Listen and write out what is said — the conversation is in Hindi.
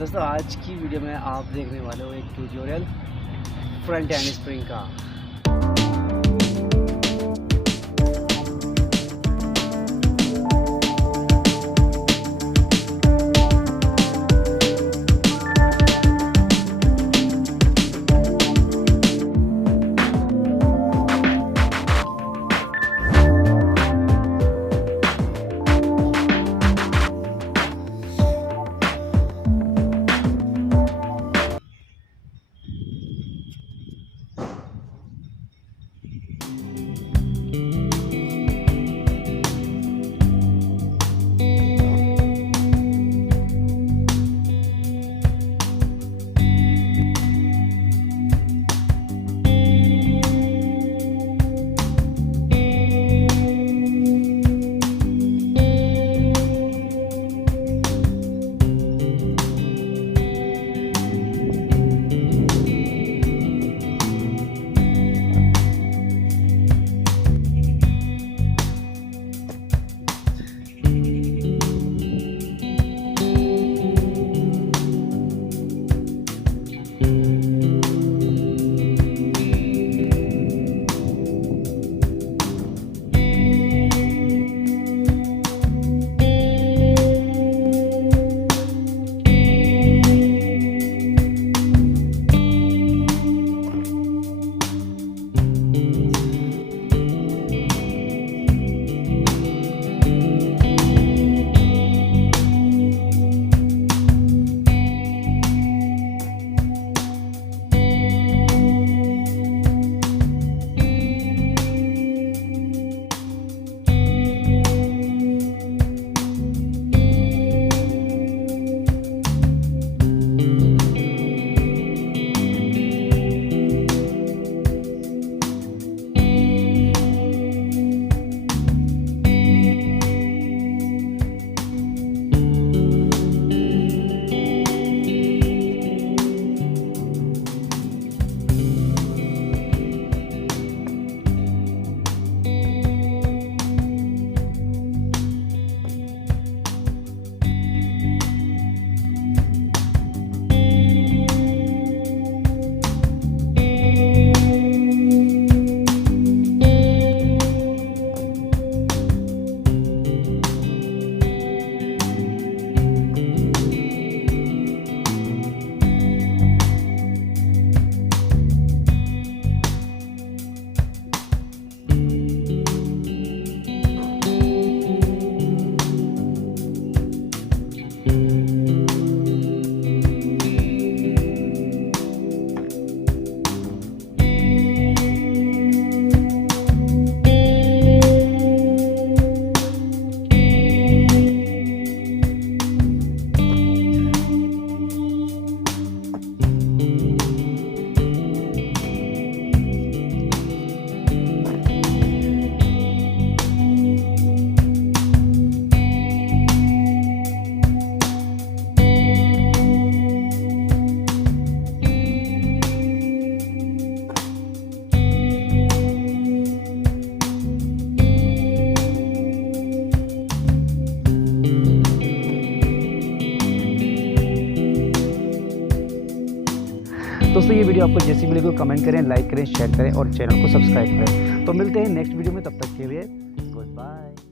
दोस्तों आज की वीडियो में आप देखने वाले हो एक ट्यूटोरियल फ्रंट हैंड स्प्रिंग का। दोस्तों ये वीडियो आपको जैसी मिले तो कमेंट करें, लाइक करें, शेयर करें और चैनल को सब्सक्राइब करें। तो मिलते हैं नेक्स्ट वीडियो में, तब तक के लिए गुड बाय।